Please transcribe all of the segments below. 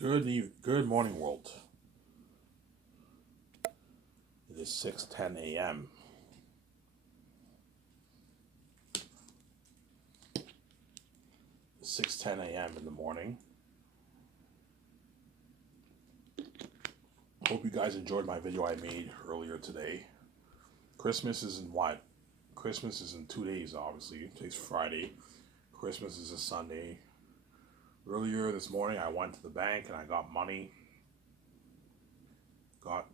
Good morning, world. It is 6:10 a.m. It's 6:10 a.m. in the morning. Hope you guys enjoyed my video I made earlier today. Christmas is in what? Christmas is in 2 days, obviously. Today's Friday. Christmas is a Sunday. Earlier this morning, I went to the bank and I got money. Got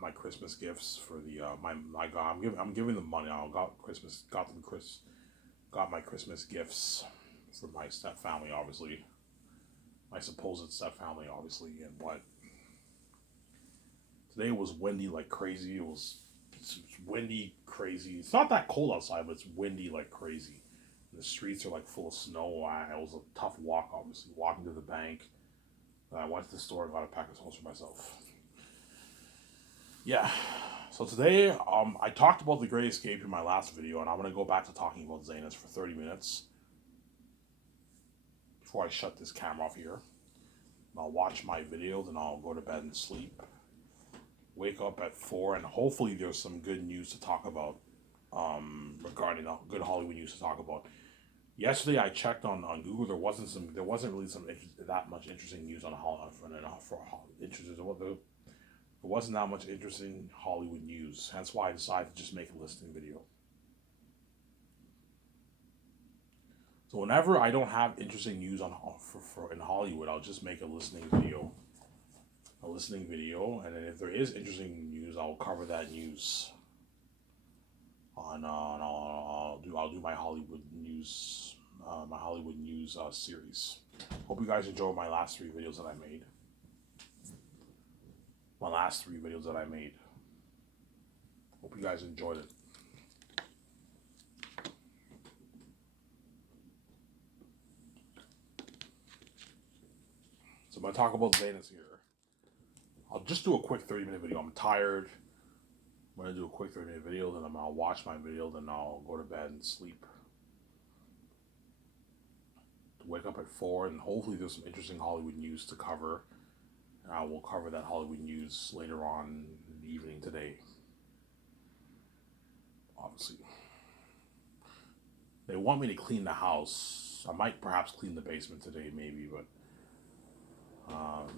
my Christmas gifts for the I'm giving them money. I got my Christmas gifts for my step family, obviously. My supposed step family, obviously, and what today was windy like crazy. It's windy, crazy. It's not that cold outside, but it's windy like crazy. The streets are like full of snow. It was a tough walk, obviously, walking to the bank. I went to the store and got a pack of smokes for myself. Yeah. So today, I talked about the Great Escape in my last video, and I'm gonna go back to talking about Zanus for 30 minutes before I shut this camera off here. I'll watch my video, then I'll go to bed and sleep. Wake up at 4, and hopefully there's some good news to talk about regarding good Hollywood news to talk about. Yesterday I checked on Google. There wasn't really that much interesting news on Hollywood there wasn't that much interesting Hollywood news. Hence why I decided to just make a listening video. So whenever I don't have interesting news in Hollywood, I'll just make a listening video. And then if there is interesting news, I'll cover that news I'll do my Hollywood news series. Hope you guys enjoyed my last three videos that I made. Hope you guys enjoyed it. So I'm gonna talk about Zanus here. I'll just do a quick 30-minute video. I'm tired. I'm gonna do a quick 30-minute video, then I'll watch my video, then I'll go to bed and sleep. Wake up at 4, and hopefully there's some interesting Hollywood news to cover. And I will cover that Hollywood news later on in the evening today. Obviously. They want me to clean the house. I might perhaps clean the basement today, maybe, but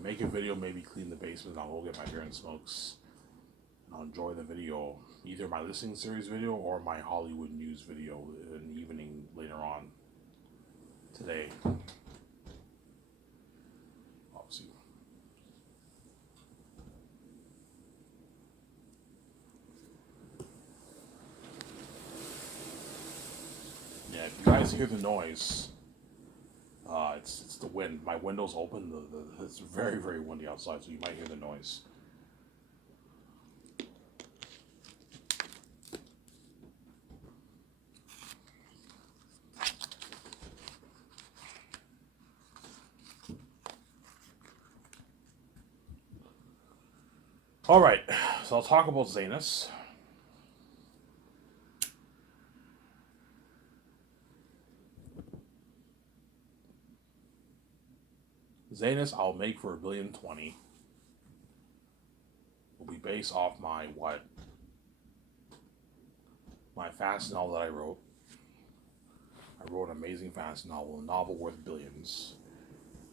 make a video, maybe clean the basement. I'll go get my beer and smokes. And I'll enjoy the video, either my listening series video or my Hollywood news video in the evening later on today. Obviously. Yeah, if you guys hear the noise, it's the wind. My window's open. It's very, very windy outside, so you might hear the noise. All right, so I'll talk about Zanus. Zanus, I'll make for $1,020,000,000. Will be based off my fantasy novel that I wrote. I wrote an amazing fantasy novel, a novel worth billions.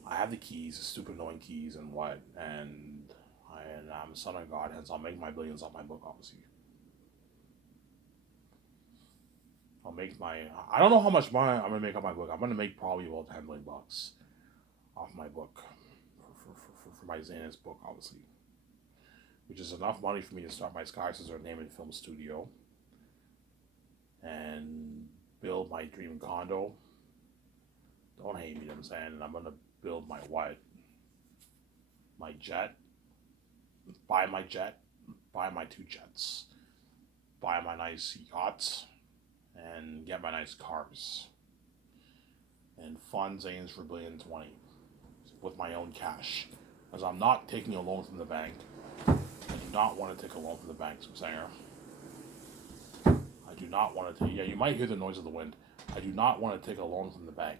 I have the keys, the stupid annoying keys, and I'm a son of God, hence I'll make my billions off my book, obviously. I don't know how much money I'm gonna make off my book. I'm gonna make probably about $10 million off my book for my Zanus book, obviously, which is enough money for me to start my Sky Scissor Name and Film studio and build my dream condo. Don't hate me, you know what I'm saying? And I'm gonna build my jet, buy my jet, buy my two jets, buy my nice yachts, and get my nice cars. And fund Zanes for $1,020,000,000 with my own cash. As I'm not taking a loan from the bank. I do not want to take a loan from the bank, Sanger. I do not want to take. Yeah, you might hear the noise of the wind. I do not want to take a loan from the bank.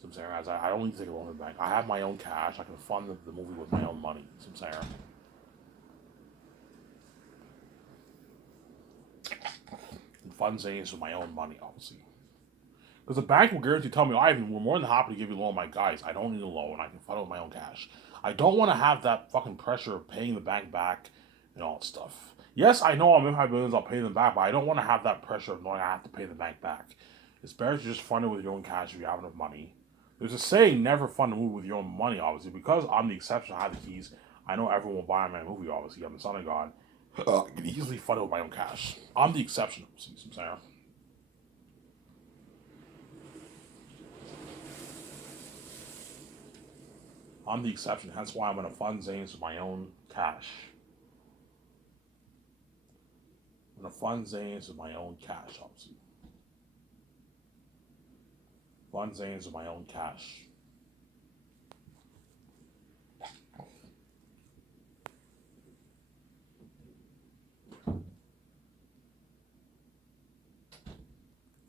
So I'm saying, as I don't need to take a loan from the bank. I have my own cash. I can fund the movie with my own money. So I'm saying, and fund things with my own money, obviously. Because the bank will guarantee tell me, Ivan, we're more than happy to give you a loan, my guys. I don't need a loan. I can fund it with my own cash. I don't want to have that fucking pressure of paying the bank back and all that stuff. Yes, I know I'm in my billions, I'll pay them back, but I don't want to have that pressure of knowing I have to pay the bank back. It's better to just fund it with your own cash if you have enough money. There's a saying, never fund a movie with your own money, obviously. Because I'm the exception, I have the keys. I know everyone will buy my movie, obviously. I'm the son of God. I can easily fund it with my own cash. I'm the exception, see what I'm saying? I'm the exception, hence why I'm going to fund Zane's with my own cash. I'm going to fund Zane's with my own cash, obviously. Fund Zane's with my own cash.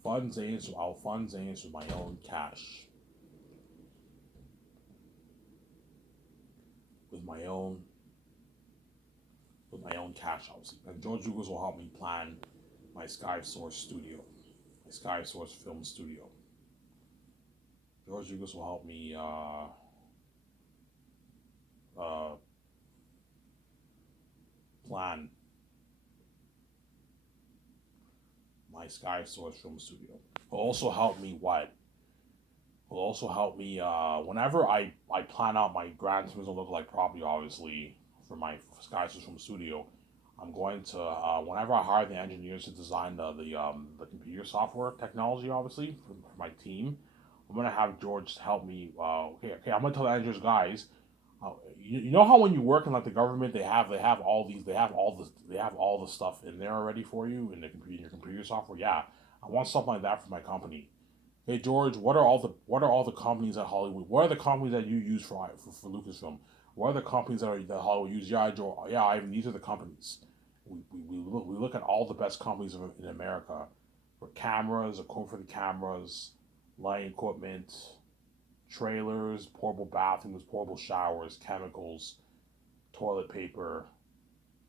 I'll fund Zane's with my own cash. With my own cash, obviously. And George Lucas will help me plan my Sky Source studio, my Sky Source film studio. George Lucas will help me plan my Sky Source film studio. He'll also help me what? He'll also help me whenever I plan out my Gran Turismo look-alike property, obviously, for my Sky Source film studio. I'm going to whenever I hire the engineers to design the computer software technology, obviously for my team, I'm gonna have George help me. Okay, I'm gonna tell the engineers, guys. You know how when you work in like the government, they have all the stuff in there already for you in the computer, your computer software. Yeah, I want something like that for my company. Hey George, what are all the companies at Hollywood? What are the companies that you use for Lucasfilm? What are the companies that Hollywood use? Yeah, Joe. Yeah, Ivan. These are the companies. We look at all the best companies in America for cameras, equipment for the cameras, lighting equipment, trailers, portable bathrooms, portable showers, chemicals, toilet paper.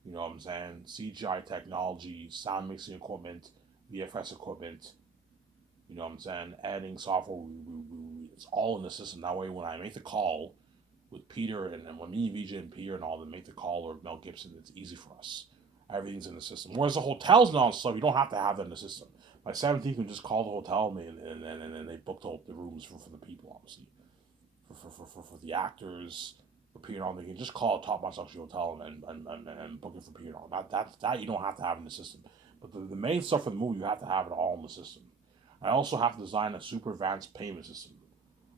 You know what I'm saying? CGI technology, sound mixing equipment, VFX equipment. You know what I'm saying? Editing software, it's all in the system. That way, when I make the call with Peter and when me, VJ, and Peter and all them make the call or Mel Gibson, it's easy for us. Everything's in the system. Whereas the hotels now and stuff, you don't have to have that in the system. By 17th, you can just call the hotel and they book the rooms for the people, obviously. For the actors, for Peter and all, they can just call a top notch luxury hotel and book it for Peter and all. That you don't have to have in the system. But the main stuff for the movie, you have to have it all in the system. I also have to design a super advanced payment system.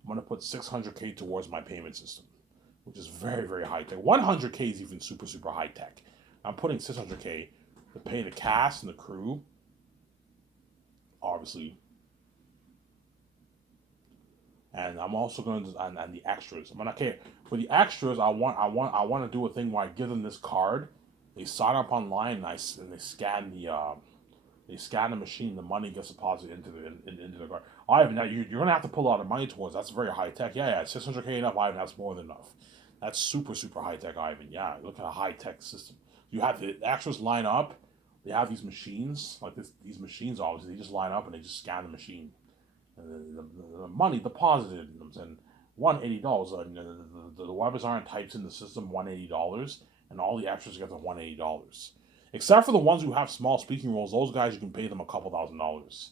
I'm going to put 600K towards my payment system, which is very, very high tech. 100K is even super, super high tech. I'm putting 600K to pay the cast and the crew, obviously. And I'm also going to and the extras. I'm gonna okay for the extras. I want to do a thing where I give them this card. They sign up online and they scan the machine. The money gets deposited into the card. Ivan, now you're gonna have to pull a lot of money towards. That's very high tech. Yeah, 600K enough. Ivan, that's more than enough. That's super super high tech, Ivan. Yeah, look at a high tech system. You have the extras line up. They have these machines like this. These machines obviously they just line up and they just scan the machine. The money deposited. And $180. The webs aren't typed in the system. $180, and all the extras get the $180. Except for the ones who have small speaking roles, those guys you can pay them a couple $1,000,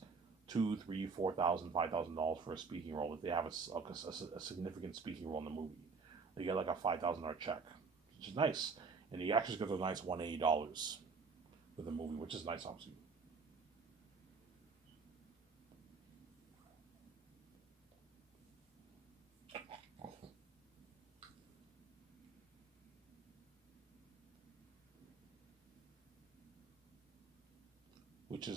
$2, $3, $4,000, $5,000 for a speaking role if they have a significant speaking role in the movie. They get like a $5,000 check, which is nice, and the extras get a nice $180 for the movie, which is nice, obviously. Which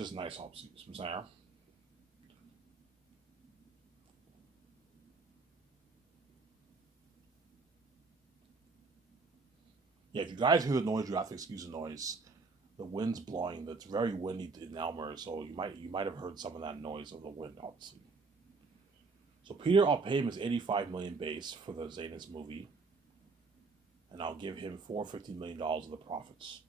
is nice, obviously. Some saying. Yeah, if you guys hear the noise, you have to excuse the noise. The wind's blowing. It's very windy in Elmer, so you might have heard some of that noise of the wind, obviously. So Peter, I'll pay him his 85 million base for the Zanus movie, and I'll give him $450 million of the profits.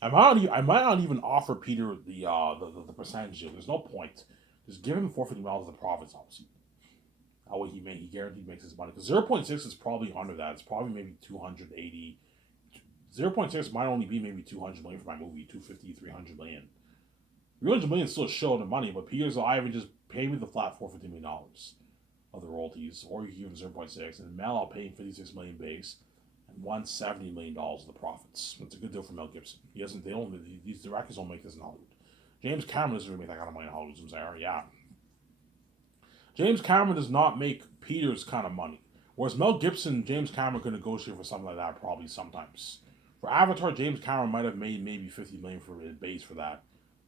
I might not even offer Peter the percentage deal. There's no point. Just give him $450 of the profits, obviously. That way he guaranteed makes his money. Because 0.6 is probably under that. It's probably maybe 280. 0.6 might only be maybe 200 million for my movie. 250, 300 million. 300 million is still showing the money, but Peter's will either just pay me the flat $450 million of the royalties, or you give him 0.6, and Mel I'll pay him 56 million base and $170 million of the profits. It's a good deal for Mel Gibson. These directors don't make this in Hollywood. James Cameron doesn't really make that kind of money in Hollywood, yeah. James Cameron does not make Peter's kind of money. Whereas Mel Gibson, James Cameron could negotiate for something like that probably sometimes. For Avatar, James Cameron might have made maybe 50 million for his base for that.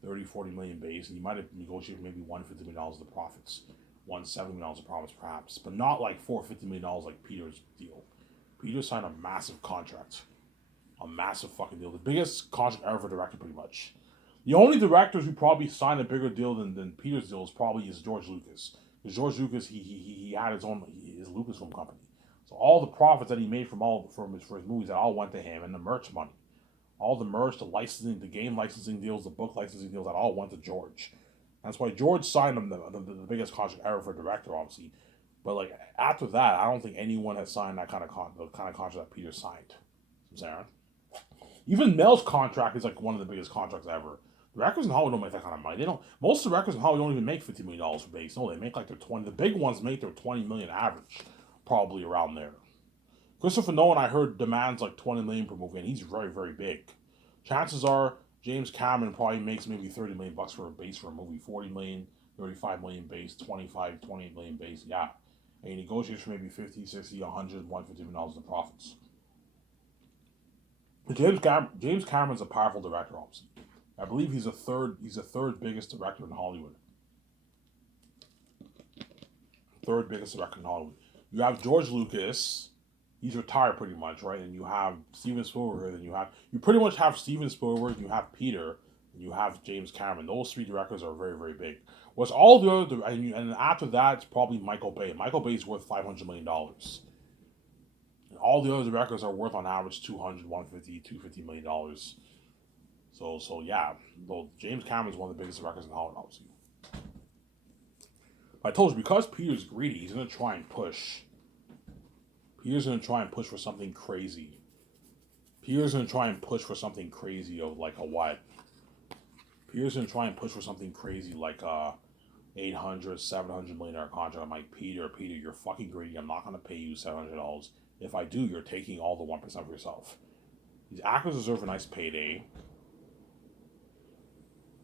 30, 40 million base, and he might have negotiated maybe $150 million of the profits. $170 million of profits perhaps. But not like $450 million like Peter's deal. Peter signed a massive contract. A massive fucking deal. The biggest contract ever for a director, pretty much. The only directors who probably signed a bigger deal than Peter's deal is George Lucas. Because George Lucas, he had his Lucasfilm company. So all the profits that he made for his movies, that all went to him, and the merch money. All the merch, the licensing, the game licensing deals, the book licensing deals, that all went to George. That's why George signed him the biggest contract ever for a director, obviously. But like after that, I don't think anyone has signed that kind of contract that Peter signed. Sarah. Even Mel's contract is like one of the biggest contracts ever. Directors in Hollywood don't make that kind of money. They don't. Most directors in Hollywood don't even make $50 million for base. No, they make like their 20. The big ones make their 20 million average, probably around there. Christopher Nolan, I heard, demands like 20 million per movie, and he's very, very big. Chances are James Cameron probably makes maybe 30 million bucks for a base for a movie. 40 million, 35 million base, 25, 28 million base, yeah. And he negotiates for maybe 50, 60, 100, $150 million in profits. James Cameron's a powerful director, obviously. I believe he's the third biggest director in Hollywood. Third biggest director in Hollywood. You have George Lucas. He's retired pretty much, right? And you have Steven Spielberg, and you pretty much have Steven Spielberg, you have Peter, and you have James Cameron. Those three directors are very, very big. What's all the other, and after that, it's probably Michael Bay. Michael Bay's worth $500 million. And all the other directors are worth on average $200, $150, $250 million. So yeah, though James Cameron's one of the biggest directors in Hollywood, obviously. I told you, because Peter's greedy, he's gonna try and push. Peter's going to try and push for something crazy. Peter's going to try and push for something crazy of like a what? Peter's going to try and push for something crazy like a $800, $700 million contract. I'm like, Peter, you're fucking greedy. I'm not going to pay you $700. If I do, you're taking all the 1% for yourself. These actors deserve a nice payday.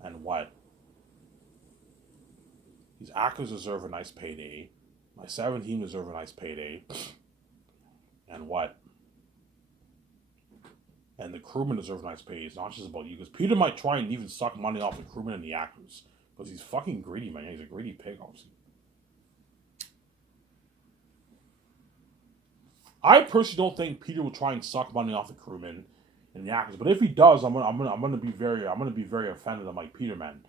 And what? These actors deserve a nice payday. My 17 deserve a nice payday. And what? And the crewmen deserve a nice pay. It's not just about you. Because Peter might try and even suck money off the crewmen and the actors. Because he's fucking greedy, man. He's a greedy pig, obviously. I personally don't think Peter will try and suck money off the crewmen and the actors. But if he does, I'm gonna be very offended. I'm like, Peter, man,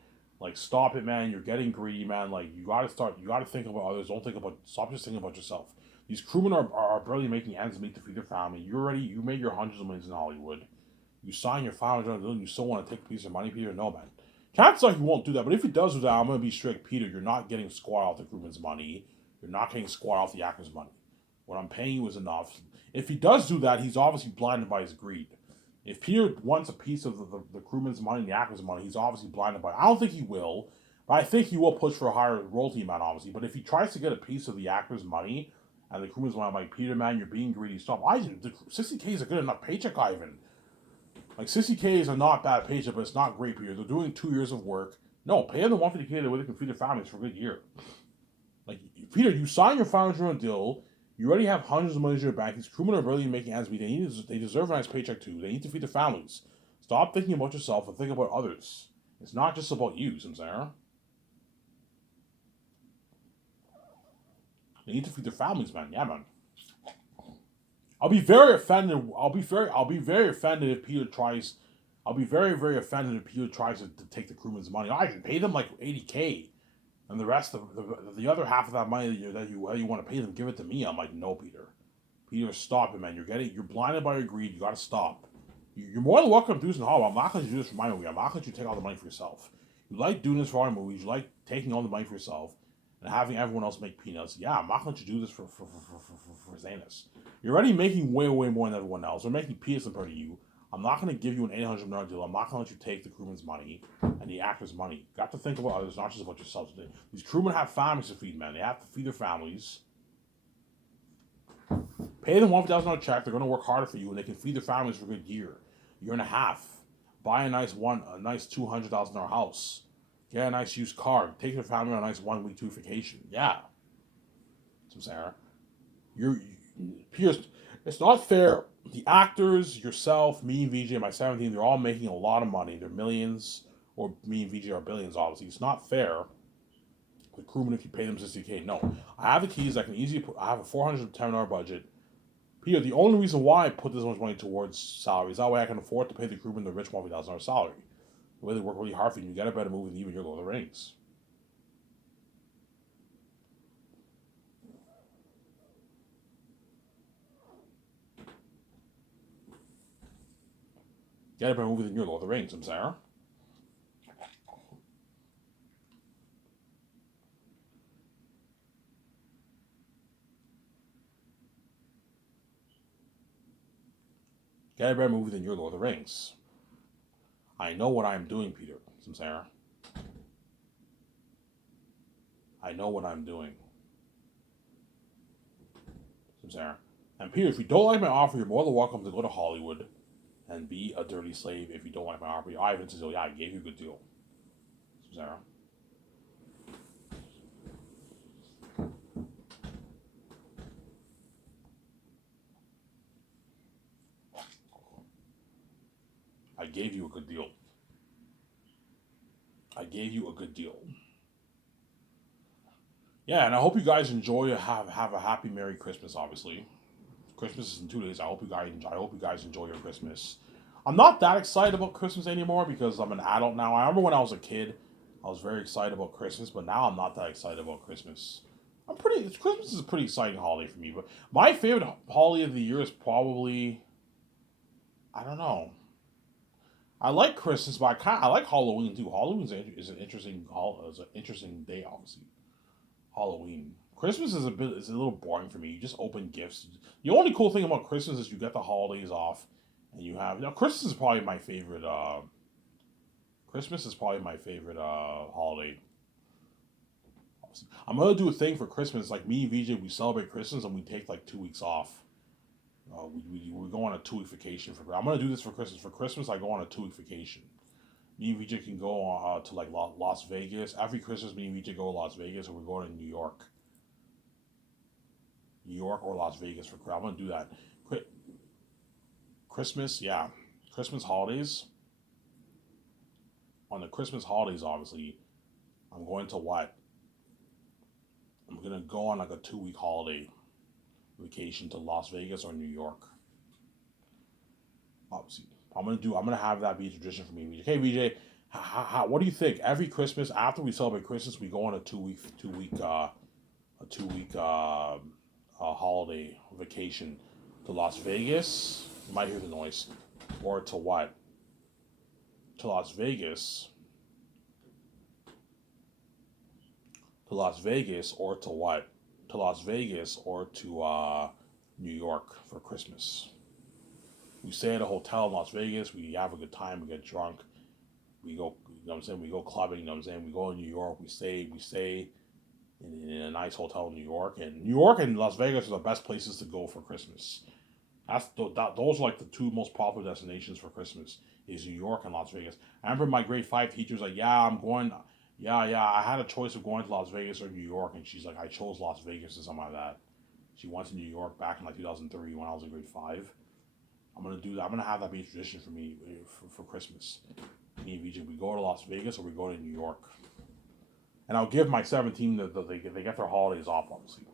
like, stop it, man. You're getting greedy, man. Like, you gotta think about others. Stop just thinking about yourself. These crewmen are barely making ends meet to feed their family. You made your hundreds of millions in Hollywood. You signed your $500 million. You still want to take a piece of money, Peter? No, man. Chances are he won't do that. But if he does do that, I'm going to be strict. Peter, you're not getting squat off the crewman's money. You're not getting squat off the actor's money. What I'm paying you is enough. If he does do that, he's obviously blinded by his greed. If Peter wants a piece of the crewman's money and the actor's money, he's obviously blinded by it. I don't think he will. But I think he will push for a higher royalty amount, obviously. But if he tries to get a piece of the actor's money, and the crewman's like, Peter, man, you're being greedy. Stop. The 60K is a good enough paycheck, Ivan. Like, 60K is a not bad paycheck, but it's not great, Peter. They're doing 2 years of work. No, pay them the 150K the way they can feed their families for a good year. Like, Peter, you sign your $500 deal. You already have hundreds of millions in your bank. These crewmen are barely making ends meet. They deserve a nice paycheck too. They need to feed their families. Stop thinking about yourself and think about others. It's not just about you, Samsara. They need to feed their families, man. Yeah, man. I'll be very offended. I'll be very offended if Peter tries. I'll be very, very offended if Peter tries to take the crewman's money. I can pay them like 80K, and the rest of the other half of that money that you want to pay them, give it to me. I'm like, no, Peter. Peter, stop it, man. You're blinded by your greed. You got to stop. You're more than welcome to do this in Hollywood. I'm not going to do this for my movie. I'm not going to take all the money for yourself. You like doing this for our movies. You like taking all the money for yourself and having everyone else make peanuts. Yeah, I'm not going to do this for Zanus. You're already making way, way more than everyone else. We're making peanuts compared to you. I'm not going to give you an $800 million deal. I'm not going to let you take the crewman's money and the actor's money. You got to think about others, not just about yourself. These crewmen have families to feed, man. They have to feed their families. Pay them $1,000 check. They're going to work harder for you, and they can feed their families for a good year and a half. Buy a nice $200,000 house. Get a nice used car. Take your family on a nice 1 week 2 vacation. Yeah. That's what I'm saying. Pierce. It's not fair. The actors, yourself, me and VJ, my 17, they're all making a lot of money. They're millions, or me and VJ are billions. Obviously, it's not fair. The crewman, if you pay them $60K, no. I have the keys. I can easily put. I have a $410 budget. Peter, the only reason why I put this much money towards salaries, that way I can afford to pay the crewman the rich $1,000 salary. The way they work really hard for you, you get a better movie than even your Lord of the Rings. Get a better movie than your Lord of the Rings, I'm saying. Get a better movie than your Lord of the Rings. I know what I'm doing, Peter, I'm saying. I know what I'm doing. I'm saying. And Peter, if you don't like my offer, you're more than welcome to go to Hollywood and be a dirty slave. If you don't like my offer, Ivan says, yeah, I gave you a good deal. Sarah. I gave you a good deal. I gave you a good deal. Yeah, and I hope you guys enjoy have a happy Merry Christmas. Obviously, Christmas is in 2 days. I hope you guys enjoy your Christmas. I'm not that excited about Christmas anymore because I'm an adult now. I remember when I was a kid, I was very excited about Christmas, but now I'm not that excited about Christmas. Christmas is a pretty exciting holiday for me, but my favorite holiday of the year is probably, I don't know. I like Christmas, but I like Halloween too. Halloween is an interesting day, obviously. Halloween. Christmas is a little boring for me. You just open gifts. The only cool thing about Christmas is you get the holidays off, and you have Christmas is probably my favorite. Christmas is probably my favorite holiday. I'm gonna do a thing for Christmas. Like me and VJ, we celebrate Christmas and we take like 2 weeks off. We go on a 2 week vacation for. I'm gonna do this for Christmas. For Christmas, I go on a 2 week vacation. Me and VJ can go to like Las Vegas. Every Christmas, me and VJ go to Las Vegas, or we go to New York. New York or Las Vegas for. I'm gonna do that. Christmas, yeah, Christmas holidays. On the Christmas holidays, obviously, I'm going to what? I'm gonna go on like a 2 week holiday vacation to Las Vegas or New York. Obviously, I'm gonna have that be a tradition for me. Okay, VJ, what do you think? Every Christmas after we celebrate Christmas, we go on a 2 week holiday vacation to Las Vegas. You might hear the noise, or to what? To Las Vegas. To Las Vegas, or to what? To Las Vegas, or to New York for Christmas. We stay at a hotel in Las Vegas. We have a good time. We get drunk. We go, you know what I'm saying? We go clubbing. You know what I'm saying? We go to New York. We stay in a nice hotel in New York. And New York and Las Vegas are the best places to go for Christmas. Those are like the two most popular destinations for Christmas is New York and Las Vegas. I remember my grade 5 teacher's like, yeah, I'm going. Yeah, I had a choice of going to Las Vegas or New York, and she's like, I chose Las Vegas or something like that. She went to New York back in like 2003 when I was in grade 5. I'm gonna do that. I'm gonna have that be a tradition for me for Christmas. Me and VJ, we go to Las Vegas or we go to New York, and I'll give my 17 they get their holidays off, obviously.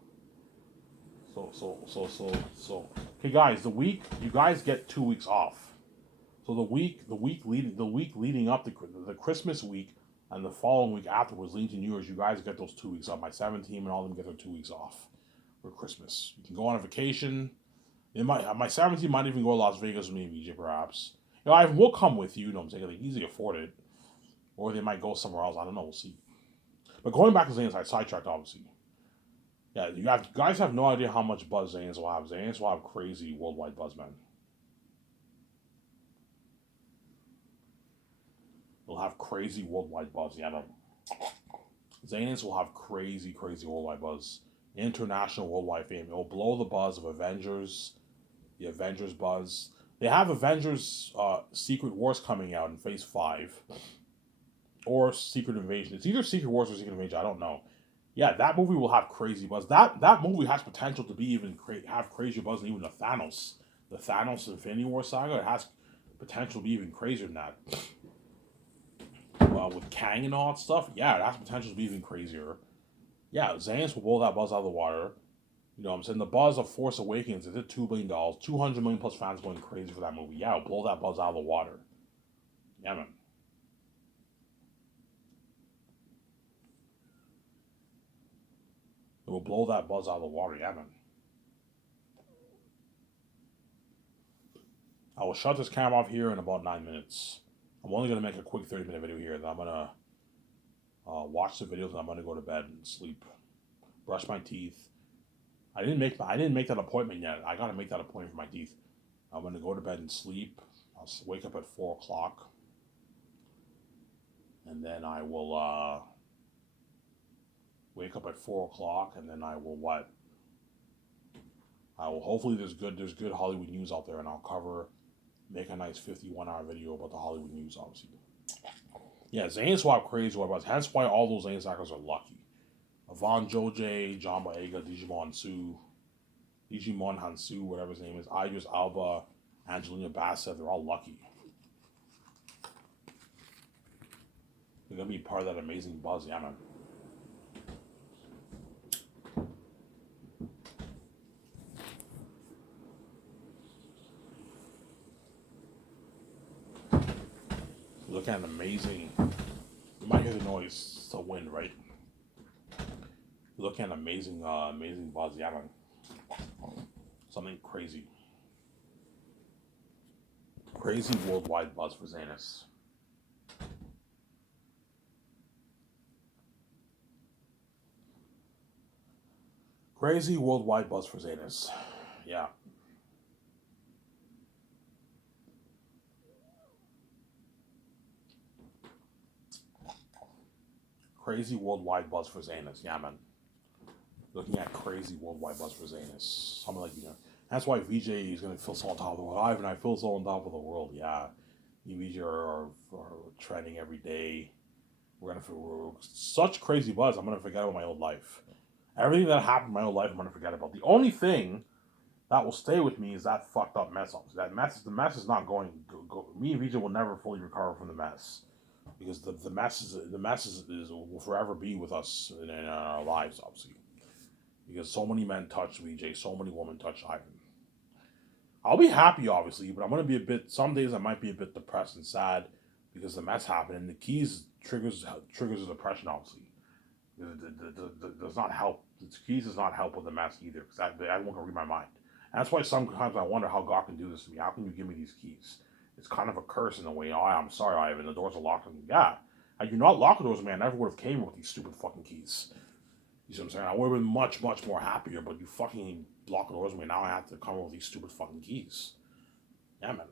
So. Okay, guys, you guys get 2 weeks off. So the week leading up to the Christmas week and the following week afterwards, leading to New Year's, you guys get those 2 weeks off. My 17 and all of them get their 2 weeks off for Christmas. You can go on a vacation. My 17 might even go to Las Vegas with me, VJ, perhaps. I will come with you. You know what I'm saying? They can easily afford it, or they might go somewhere else. I don't know. We'll see. But going back to Zane's, I sidetracked obviously. Yeah, you guys have no idea how much buzz Zane's will have. Zane's will have crazy worldwide buzz, man. They'll have crazy worldwide buzz. Yeah, Zane's will have crazy worldwide buzz. International worldwide fame. It'll blow the buzz of Avengers, the Avengers buzz. They have Avengers Secret Wars coming out in Phase 5. Or Secret Invasion. It's either Secret Wars or Secret Invasion. I don't know. Yeah, that movie will have crazy buzz. That movie has potential to be even have crazier buzz than even the Thanos Infinity War saga. It has potential to be even crazier than that. With Kang and all that stuff, yeah, it has potential to be even crazier. Yeah, Xanax will blow that buzz out of the water. You know what I'm saying? The buzz of Force Awakens, it did $2 billion. 200 million plus fans going crazy for that movie. Yeah, it'll blow that buzz out of the water. Yeah, man. It will blow that buzz out of the water. Yeah, man. I will shut this camera off here in about 9 minutes. I'm only going to make a quick 30-minute video here. Then I'm going to watch the videos and I'm going to go to bed and sleep. Brush my teeth. I didn't make that appointment yet. I got to make that appointment for my teeth. I'm going to go to bed and sleep. I'll wake up at 4 o'clock. And then I will wake up at 4 o'clock, and then I will what? I will hopefully there's good Hollywood news out there, and I'll make a nice 51-hour video about the Hollywood news, obviously. Yeah, Zane Swap crazy what about. That's why all those Zane actors are lucky. Yvonne Joje, John Boyega, Digimon Hansu, whatever his name is, Idris Alba, Angelina Bassett, they're all lucky. They're gonna be part of that amazing buzz, yeah, man. Look at an amazing. You might hear the noise. It's the wind, right? Look at an amazing buzz, yeah, man. Something crazy. Crazy worldwide buzz for Zanus. Crazy worldwide buzz for Zanus. Yeah. Crazy worldwide buzz for Zanus. Yeah, man. Looking at crazy worldwide buzz for Zanus. Something like, that's why VJ is going to feel so on top of the world. And I feel so on top of the world. Yeah. Me and VJ are trending every day. We're such crazy buzz. I'm going to forget about my old life. Everything that happened in my old life, I'm going to forget about. The only thing that will stay with me is that fucked up mess. The mess is not going. Me and VJ will never fully recover from the mess. Because the mess will forever be with us in our lives, obviously. Because so many men touched VJ, so many women touched Ivan. I'll be happy, obviously, but I'm going to be some days I might be a bit depressed and sad because the mess happened. And the keys triggers the depression, obviously. It does not help. The keys does not help with the mess either, because I won't read my mind. And that's why sometimes I wonder how God can do this to me. How can you give me these keys? It's kind of a curse in a way. Oh, I'm sorry, Ivan. The doors are locked. Yeah. Had you not locked the doors, man, I never would have came with these stupid fucking keys. You see what I'm saying? I would have been much more happier, but you fucking locked the doors with me. Now I have to come with these stupid fucking keys. Yeah, man.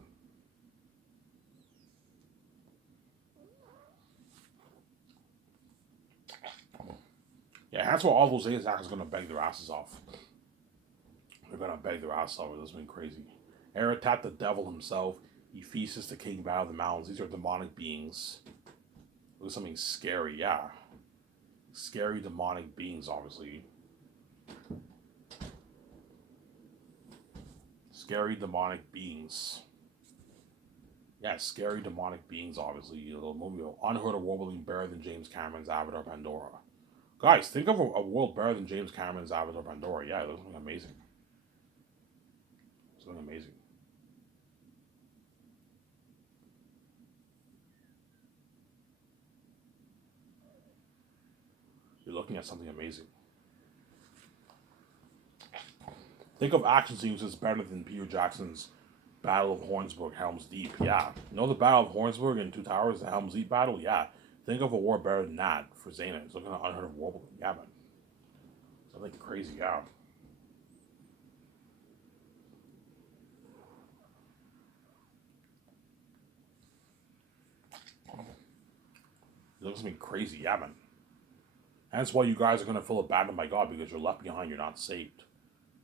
Yeah, that's why all those A's actors are going to beg their asses off. They're going to beg their asses off. This has been crazy. Eratat, the devil himself. Ephesus, the king battle of the mountains. These are demonic beings. It was something scary, yeah. Scary demonic beings, obviously. Scary demonic beings. Yeah, scary demonic beings, obviously. A little movie, unheard of world building better than James Cameron's Avatar Pandora. Guys, think of a world better than James Cameron's Avatar Pandora. Yeah, it looks amazing. Something amazing. You're looking at something amazing. Think of action scenes that's better than Peter Jackson's Battle of Hornsburg, Helm's Deep. Yeah. You know the Battle of Hornsburg and Two Towers, the Helm's Deep battle? Yeah. Think of a war better than that for Zayna. It's looking at Unheard of War. Yeah, man. Something crazy, yeah. It looks something crazy, yeah, man. That's why you guys are going to feel abandoned by God, because you're left behind, you're not saved.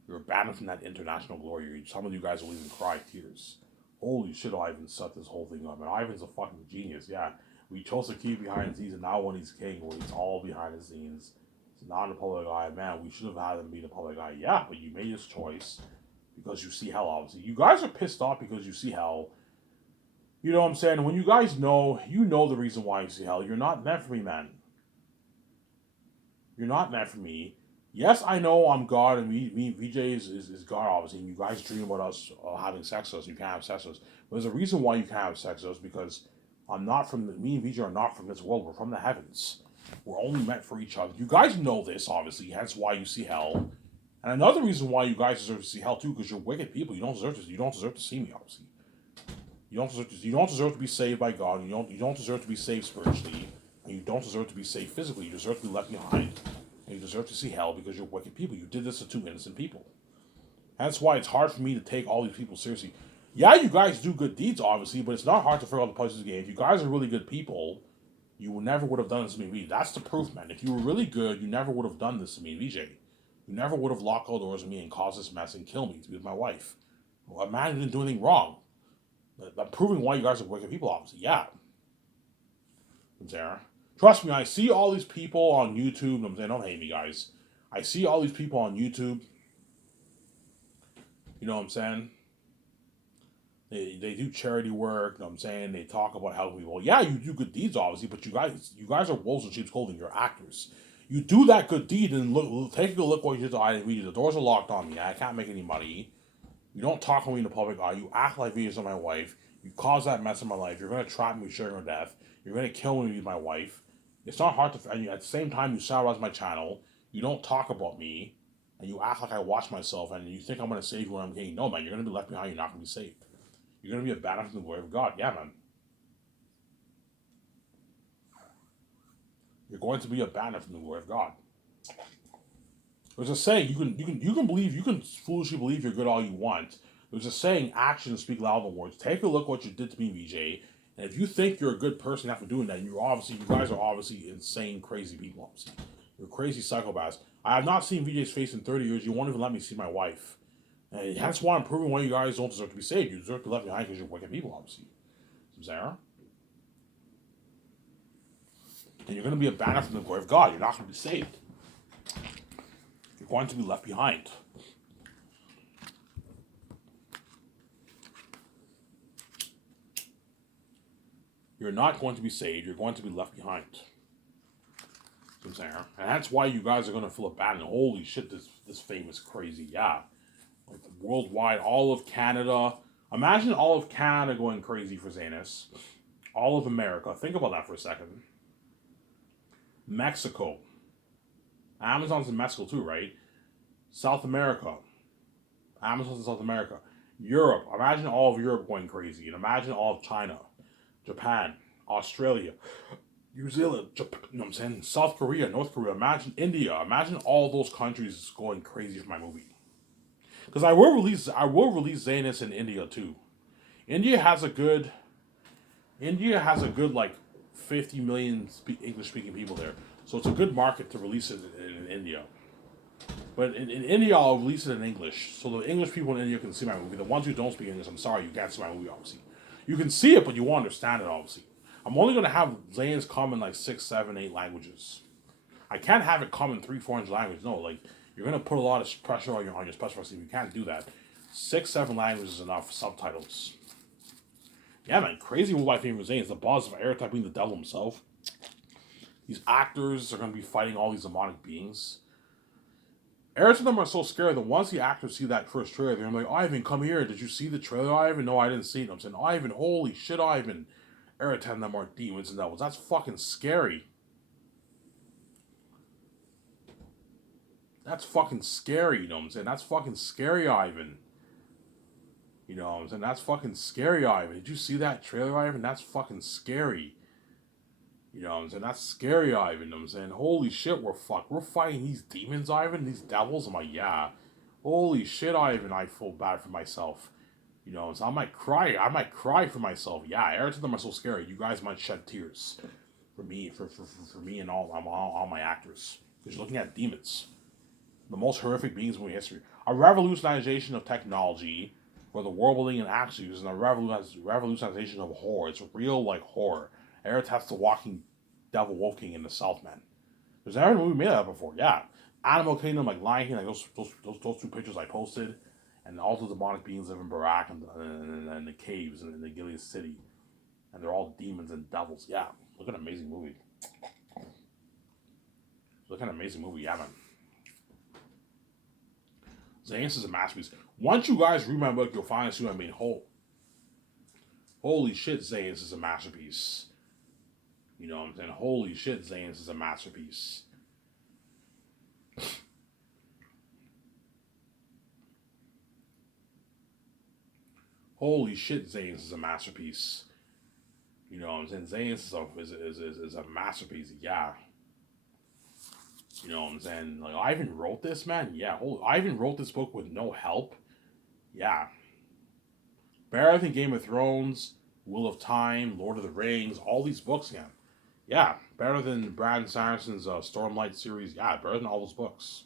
You're abandoned from that international glory. Some of you guys will even cry tears. Holy shit, Ivan set this whole thing up. And Ivan's a fucking genius, yeah. We chose to keep behind the scenes, and now when he's king, well, he's all behind the scenes. He's not in the public eye. Man, we should have had him be in the public eye. Yeah, but you made this choice because you see hell, obviously. You guys are pissed off because you see hell. You know what I'm saying? When you guys know, you know the reason why you see hell. You're not meant for me, man. You're not meant for me. Yes, I know I'm God, and me VJ is God, obviously. And you guys dream about us having sex with us. You can't have sex with us. But there's a reason why you can't have sex with us, because I'm not from me and VJ are not from this world. We're from the heavens. We're only meant for each other. You guys know this, obviously. Hence why you see hell. And another reason why you guys deserve to see hell too, because you're wicked people. You don't deserve to. You don't deserve to see me, obviously. You don't deserve to. You don't deserve to be saved by God. You don't deserve to be saved spiritually, and you don't deserve to be saved physically. You deserve to be left behind. And you deserve to see hell because you're wicked people. You did this to two innocent people. That's why it's hard for me to take all these people seriously. Yeah, you guys do good deeds, obviously, but it's not hard to figure out the puzzles game. If you guys are really good people, you never would have done this to me and VJ. That's the proof, man. If you were really good, you never would have done this to me and VJ. You never would have locked all doors with me and caused this mess and killed me to be with my wife. Well, a man didn't do anything wrong. I'm proving why you guys are wicked people, obviously. Yeah. Sarah. Trust me, I see all these people on YouTube. I'm saying, don't hate me, guys. I see all these people on YouTube. You know what I'm saying? They do charity work. You know what I'm saying? They talk about helping people. Yeah, you do good deeds, obviously, but you guys are wolves in sheep's clothing. You're actors. You do that good deed and take a look what you did to I. The doors are locked on me. I can't make any money. You don't talk to me in the public eye. You act like Venus is my wife. You cause that mess in my life. You're going to trap me, sharing her death. You're going to kill me with my wife. It's not hard to. And at the same time, you satirize my channel. You don't talk about me. And you act like I watch myself. And you think I'm going to save you when I'm king. No, man. You're going to be left behind. You're not going to be saved. You're going to be abandoned from the glory of God. Yeah, man. You're going to be abandoned from the glory of God. There's a saying, you can foolishly believe you're good all you want. There's a saying, actions speak louder than words. Take a look what you did to me, VJ. And if you think you're a good person after doing that, you guys are obviously insane, crazy people, obviously. You're crazy psychopaths. I have not seen VJ's face in 30 years. You won't even let me see my wife. And that's why I'm proving why you guys don't deserve to be saved. You deserve to be left behind because you're wicked people, obviously. Sarah? And you're going to be abandoned from the glory of God. You're not going to be saved. You're going to be left behind. You're not going to be saved. You're going to be left behind. I'm saying, and that's why you guys are going to feel abandoned. Holy shit, this fame is crazy. Yeah, like worldwide, all of Canada. Imagine all of Canada going crazy for Zanus. All of America. Think about that for a second. Mexico. Amazon's in Mexico too, right? South America. Amazon's in South America. Europe. Imagine all of Europe going crazy. And imagine all of China. Japan, Australia, New Zealand, Japan, you know what I'm saying? South Korea, North Korea, imagine India, imagine all those countries going crazy for my movie. Because I will release Zanus in India too. India has a good like 50 million English speaking people there. So it's a good market to release it in India. But in India, I'll release it in English. So the English people in India can see my movie. The ones who don't speak English, I'm sorry, you can't see my movie, obviously. You can see it, but you won't understand it, obviously. I'm only going to have Zane's come in like 6, 7, 8 languages. I can't have it come in 3, 400 languages. No, like, you're going to put a lot of pressure on your special forces. You can't do that. 6, 7 languages is enough. Subtitles. Yeah, man. Crazy what my favorite Zane is the boss of air typing the devil himself. These actors are going to be fighting all these demonic beings. Heirs of them are so scared that once the actors see that first trailer, they're like, Ivan, come here. Did you see the trailer, Ivan? No, I didn't see it. I'm saying, Ivan, holy shit, Ivan. Heir 10 of them are demons and devils. That's fucking scary. That's fucking scary, you know what I'm saying? That's fucking scary, Ivan. You know what I'm saying? That's fucking scary, Ivan. Did you see that trailer, Ivan? That's fucking scary. You know what I'm saying? That's scary, Ivan. You know what I'm saying? Holy shit, we're fucked. We're fighting these demons, Ivan, these devils. I'm like, yeah. Holy shit, Ivan, I feel bad for myself. You know, so I might cry. I might cry for myself. Yeah, Eric to them are so scary. You guys might shed tears. For me, for me and all my actors. Because you're looking at demons. The most horrific beings in history. A revolutionization of technology where the world building and action is a revolutionization of horror. It's real like horror. Eric has the walking devil wolf king in the South, man. There's never a movie made that before. Yeah. Animal Kingdom, like Lion King, like those two pictures I posted, and all the demonic beings live in Barak and the caves and the Gilead City, and they're all demons and devils. Yeah, look at an amazing movie. Look at an amazing movie, yeah, man. Zayas is a masterpiece. Once you guys read my book, you'll find soon. I mean, holy shit, Zayas is a masterpiece. You know what I'm saying? Holy shit, Zayas is a masterpiece. Holy shit, Zayas is a masterpiece. You know what I'm saying? Zayas is a masterpiece. Yeah. You know what I'm saying? Like, Ivan wrote this, man? Yeah. Ivan wrote this book with no help? Yeah. Better than Game of Thrones, Wheel of Time, Lord of the Rings, all these books, yeah. Yeah. Better than Brandon Sanderson's Stormlight series. Yeah, better than all those books.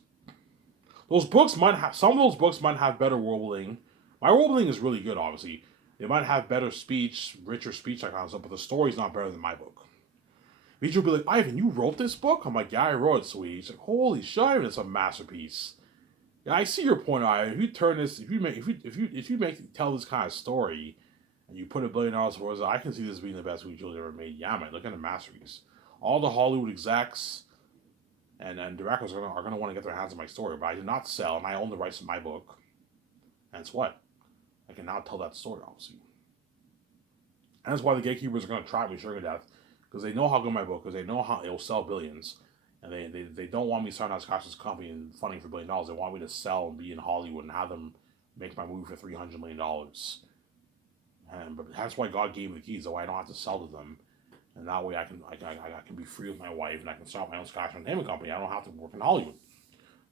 Those books might have, some of those books might have better world building. My world building is really good, obviously. They might have better speech, richer speech, that kind of stuff, but the story's not better than my book. Vijay will be like, Ivan, you wrote this book? I'm like, yeah, I wrote it, sweetie. He's like, holy shit, Ivan, it's a masterpiece. Yeah, I see your point, Ivan. If you turn this, if you tell this kind of story, and you put $1 billion towards it, I can see this being the best movie Julie ever made. Yeah, man, look at the masterpiece. All the Hollywood execs and directors are gonna want to get their hands on my story, but I did not sell, and I own the rights to my book. And it's what I can now tell that story, obviously. And that's why the gatekeepers are gonna try me sugar death, because they know how good my book is, they know how it will sell billions, and they don't want me starting out Scott's company and funding for $1 billion. They want me to sell and be in Hollywood and have them make my movie for $300 million. And but that's why God gave me the keys, so I don't have to sell to them, and that way I can be free with my wife and I can start my own Scottish entertainment company. I don't have to work in Hollywood.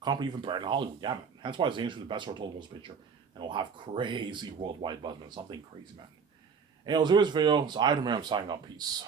Company even better in Hollywood, yeah, man. That's why Zane's the best most picture, and we'll have crazy worldwide buzz, man. Something crazy, man. Anyways, here's this video. So I remember I'm signing up. Peace.